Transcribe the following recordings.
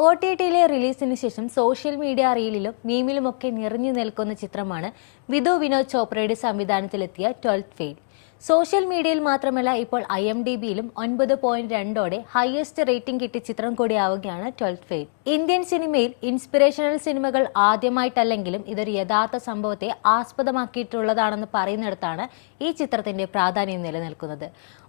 OTTയിലെ റിലീസിന് ശേഷം social media റീലിലും മീമിലുമൊക്കെ നിറഞ്ഞു നിൽക്കുന്ന ചിത്രമാണ് വിധു വിനോദ് ചോപ്രയുടെ സംവിധാനത്തിലെത്തിയ 12th ഫെയിൽ. സോഷ്യൽ മീഡിയയിൽ മാത്രമല്ല ഇപ്പോൾ IMDbയിലും 9.2 ഹയസ്റ്റ് റേറ്റിംഗ് കിട്ടിയ ചിത്രം കൂടിയാവുകയാണ് 12th ഫെയിൽ. ഇന്ത്യൻ സിനിമയിൽ ഇൻസ്പിറേഷണൽ സിനിമകൾ ആദ്യമായിട്ടല്ലെങ്കിലും ഇതൊരു യഥാർത്ഥ സംഭവത്തെ ആസ്പദമാക്കിയിട്ടുള്ളതാണെന്ന് പറയുന്നിടത്താണ് ഈ ചിത്രത്തിന്റെ പ്രാധാന്യം നിലനിൽക്കുന്നത്.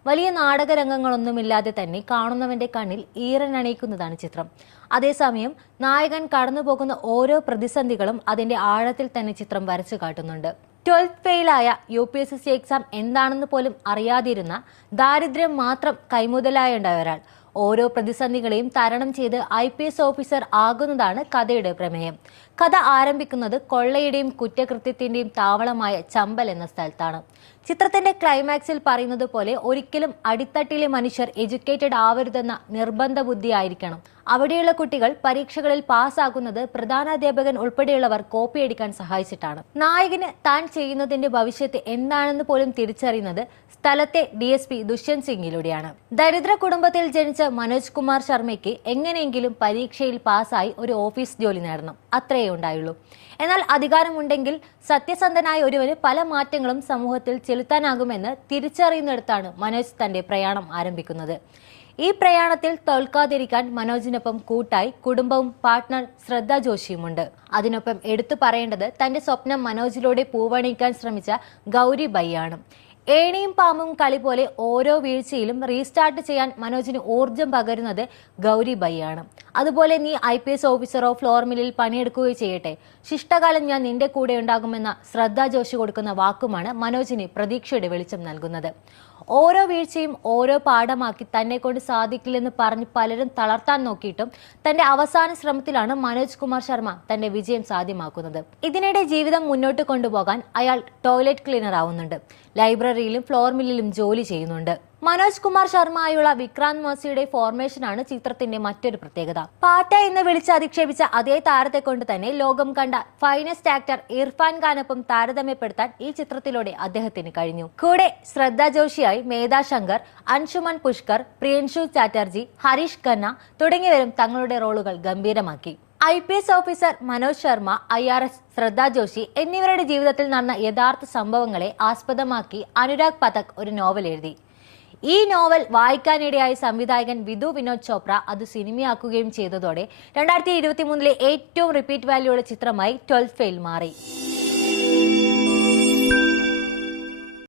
വലിയ നാടകരംഗങ്ങളൊന്നുമില്ലാതെ തന്നെ കാണുന്നവന്റെ കണ്ണിൽ ഈറനണിയിക്കുന്നതാണ് ചിത്രം. അതേസമയം നായകൻ കടന്നുപോകുന്ന ഓരോ പ്രതിസന്ധികളും അതിന്റെ ആഴത്തിൽ തന്നെ ചിത്രം വരച്ചു കാട്ടുന്നുണ്ട്. 12th ഫെയിലായ UPSC എക്സാം എന്താണെന്ന് പോലും അറിയാതിരുന്ന ദാരിദ്ര്യം മാത്രം കൈമുതലായുണ്ടായ ഒരാൾ ഓരോ പ്രതിസന്ധികളെയും തരണം ചെയ്ത് IPS ഓഫീസർ ആകുന്നതാണ് കഥയുടെ പ്രമേയം. കഥ ആരംഭിക്കുന്നത് കൊള്ളയുടെയും കുറ്റകൃത്യത്തിന്റെയും താവളമായ ചമ്പൽ എന്ന സ്ഥലത്താണ്. ചിത്രത്തിന്റെ ക്ലൈമാക്സിൽ പറയുന്നത് പോലെ ഒരിക്കലും അടിത്തട്ടിലെ മനുഷ്യർ എഡ്യൂക്കേറ്റഡ് ആവരുതെന്ന നിർബന്ധ ബുദ്ധിയായിരിക്കണം. അവിടെയുള്ള കുട്ടികൾ പരീക്ഷകളിൽ പാസ്സാകുന്നത് പ്രധാനാധ്യാപകൻ ഉൾപ്പെടെയുള്ളവർ കോപ്പിയടിക്കാൻ സഹായിച്ചിട്ടാണ്. നായകന് താൻ ചെയ്യുന്നതിന്റെ ഭവിഷ്യത്ത് എന്താണെന്ന് പോലും തിരിച്ചറിയുന്നത് സ്ഥലത്തെ DSP ദുഷ്യന്ത് സിംഗിലൂടെയാണ്. ദരിദ്ര കുടുംബത്തിൽ ജനിച്ച മനോജ് കുമാർ ശർമ്മയ്ക്ക് എങ്ങനെയെങ്കിലും പരീക്ഷയിൽ പാസ്സായി ഒരു ഓഫീസ് ജോലി നേടണം, അത്രയേ ഉണ്ടായുള്ളൂ. എന്നാൽ അധികാരമുണ്ടെങ്കിൽ സത്യസന്ധനായ ഒരുവന് പല മാറ്റങ്ങളും സമൂഹത്തിൽ ചെലുത്താനാകുമെന്ന് തിരിച്ചറിയുന്നിടത്താണ് മനോജ് തന്റെ പ്രയാണം ആരംഭിക്കുന്നത്. ഈ പ്രയാണത്തിൽ തോൽക്കാതിരിക്കാൻ മനോജിനൊപ്പം കൂട്ടായി കുടുംബവും പാർട്ട്ണർ ശ്രദ്ധ ജോഷിയുമുണ്ട്. അതിനൊപ്പം എടുത്തു പറയേണ്ടത് തന്റെ സ്വപ്നം മനോജിലൂടെ പൂവണിയിക്കാൻ ശ്രമിച്ച ഗൗരി ബൈയാണ്. ഏണിയും പാമ്പും കളി പോലെ ഓരോ വീഴ്ചയിലും റീസ്റ്റാർട്ട് ചെയ്യാൻ മനോജിന് ഊർജം പകരുന്നത് ഗൗരി ബൈയാണ്. അതുപോലെ നീ IPS ഓഫീസറോ ഫ്ലോർ മില്ലിൽ പണിയെടുക്കുകയോ ചെയ്യട്ടെ, ശിഷ്ടകാലം ഞാൻ നിന്റെ കൂടെ ഉണ്ടാകുമെന്ന ശ്രദ്ധ ജോഷി കൊടുക്കുന്ന വാക്കുമാണ് മനോജിന് പ്രതീക്ഷയുടെ വെളിച്ചം നൽകുന്നത്. ഓരോ വീഴ്ചയും ഓരോ പാഠമാക്കി തന്നെ കൊണ്ട് സാധിക്കില്ലെന്ന് പറഞ്ഞ് പലരും തളർത്താൻ നോക്കിയിട്ടും തന്റെ അവസാന ശ്രമത്തിലാണ് മനോജ് കുമാർ ശർമ്മ തന്റെ വിജയം സാധ്യമാക്കുന്നത്. ഇതിനിടെ ജീവിതം മുന്നോട്ട് കൊണ്ടുപോകാൻ അയാൾ ടോയ്ലറ്റ് ക്ലീനർ ആവുന്നുണ്ട്, ലൈബ്രറിയിലും ഫ്ലോർ മില്ലിലും ജോലി ചെയ്യുന്നുണ്ട്. മനോജ് കുമാർ ശർമ്മയുള്ള വിക്രാന്ത് മാസിയുടെ ഫോർമേഷനാണ് ചിത്രത്തിന്റെ മറ്റൊരു പ്രത്യേകത. പാട്ട എന്ന് വിളിച്ച് അധിക്ഷേപിച്ച അതേ താരത്തെ കൊണ്ട് തന്നെ ലോകം കണ്ട ഫൈനസ്റ്റ് ആക്ടർ ഇർഫാൻ ഖാനൊപ്പം താരതമ്യപ്പെടുത്താൻ ഈ ചിത്രത്തിലൂടെ അദ്ദേഹത്തിന് കഴിഞ്ഞു. കൂടെ ശ്രദ്ധ ജോഷിയായി മേധാ ശങ്കർ, അൻഷുമൻ പുഷ്കർ, പ്രിയൻഷു ചാറ്റർജി, ഹരീഷ് ഖന്ന തുടങ്ങിയവരും തങ്ങളുടെ റോളുകൾ ഗംഭീരമാക്കി. IPS officer Manoj Sharma, IRS ശ്രദ്ധ ജോഷി എന്നിവരുടെ ജീവിതത്തിൽ നടന്ന യഥാർത്ഥ സംഭവങ്ങളെ ആസ്പദമാക്കി അനുരാഗ് പഥക് ഒരു നോവൽ എഴുതി. ഈ നോവൽ വായിക്കാനിടയായ സംവിധായകൻ വിധു വിനോദ് ചോപ്ര അത് സിനിമയാക്കുകയും ചെയ്തതോടെ 2023 ഏറ്റവും റിപ്പീറ്റ് വാല്യൂള്ള ചിത്രമായി 12th ഫെയിൽ മാറി.